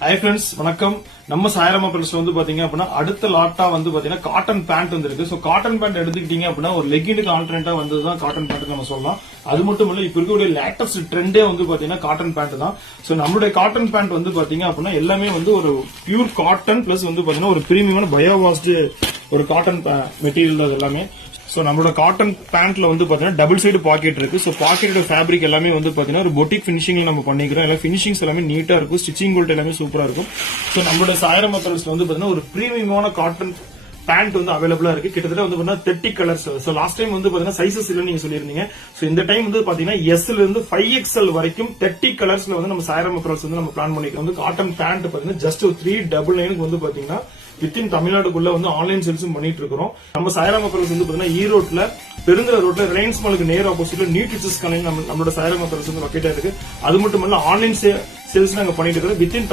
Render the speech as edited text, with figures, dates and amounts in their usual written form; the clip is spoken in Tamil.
ஹாய் ஃப்ரெண்ட்ஸ், வணக்கம். நம்ம சாயராமா பிளஸ்ல வந்து பாத்தீங்க அப்படின்னா அடுத்த லாட்டா வந்து பாத்தீங்கன்னா காட்டன் பேண்ட் வந்திருக்கு. சோ காட்டன் பேண்ட் எடுத்துக்கிட்டீங்க அப்படின்னா ஒரு லெகினுக்கு ஆல்டர்னேட்டா வந்ததுதான் காட்டன் பேண்ட் நம்ம சொல்லலாம். அது மட்டும் இல்ல, இப்ப இருக்கக்கூடிய லேட்டஸ்ட் ட்ரெண்டே வந்து பாத்தீங்கன்னா காட்டன் பேண்ட் தான். சோ நம்மளுடைய காட்டன் பேண்ட் வந்து பாத்தீங்க அப்படின்னா எல்லாமே வந்து ஒரு பியூர் காட்டன் பிளஸ் வந்து பாத்தீங்கன்னா ஒரு பிரீமியமான பயோவாஸ்ட் ஒரு காட்டன் மெட்டீரியல் தான் எல்லாமே. சோ நம்மளோட காட்டன் பேண்ட்ல வந்து பாத்தீங்கன்னா டபுள் சைடு பாக்கெட் இருக்கு. சோ பாக்கெட்டோட ஃபேப்ரிக் எல்லாமே வந்து பாத்தீங்கன்னா ஒரு பொட்டிக் பினிஷிங்ல நம்ம பண்ணிக்கிறோம். எல்லாம் பினிஷிங்ஸ் எல்லாமே நீட்டா இருக்கும். ஸ்டிச்சிங் குவாலிட்டி எல்லாமே சூப்பரா இருக்கும். சோ நம்மளோட சாயராமா பிளஸ்ல வந்து பாத்தீங்கன்னா ஒரு பிரீமியமான காட்டன் பேண்ட் வந்து அவைலபிளா இருக்கு. கிட்டத்தட்ட வந்து பாத்தீங்கன்னா 30 கலர்ஸ். சோ லாஸ்ட் டைம் வந்து பாத்தீங்கன்னா சைசஸ் இல்ல நீங்க சொல்லிருந்தீங்க. சோ இந்த டைம் வந்து பாத்தீங்கன்னா S ல இருந்து 5XL வரைக்கும் 30 கலர்ஸ்ல வந்து நம்ம சாயராமா பிளஸ் வந்து நம்ம பிளான் பண்ணிக்கிறோம். வந்து காட்டன் பேண்ட் பாத்தீங்கன்னா ஜஸ்ட் 399 வந்து பாத்தீங்கன்னா வித்தின் தமிழ்நாடுக்குள்ள வந்து ஆன்லைன் சேல்ஸும் பண்ணிட்டு இருக்கிறோம். நம்ம சாயராமா பிளஸ் வந்து பாத்தீங்கன்னா ஈரோட்ல பெருந்துறை ரோட்ல ரிலையன்ஸ் மாலுக்கு நேர் ஆப்போசிட்ல நியூ டீச்சர்ஸ் காலேஜ் நம்மளோட சாயராமா பிளஸ் வந்து லொகேட்டா இருக்கு. அது மட்டும் இல்ல ஆன்லைன் சேல்ஸ் நாங்க பண்ணிட்டு இருக்கிறோம். வித்தின்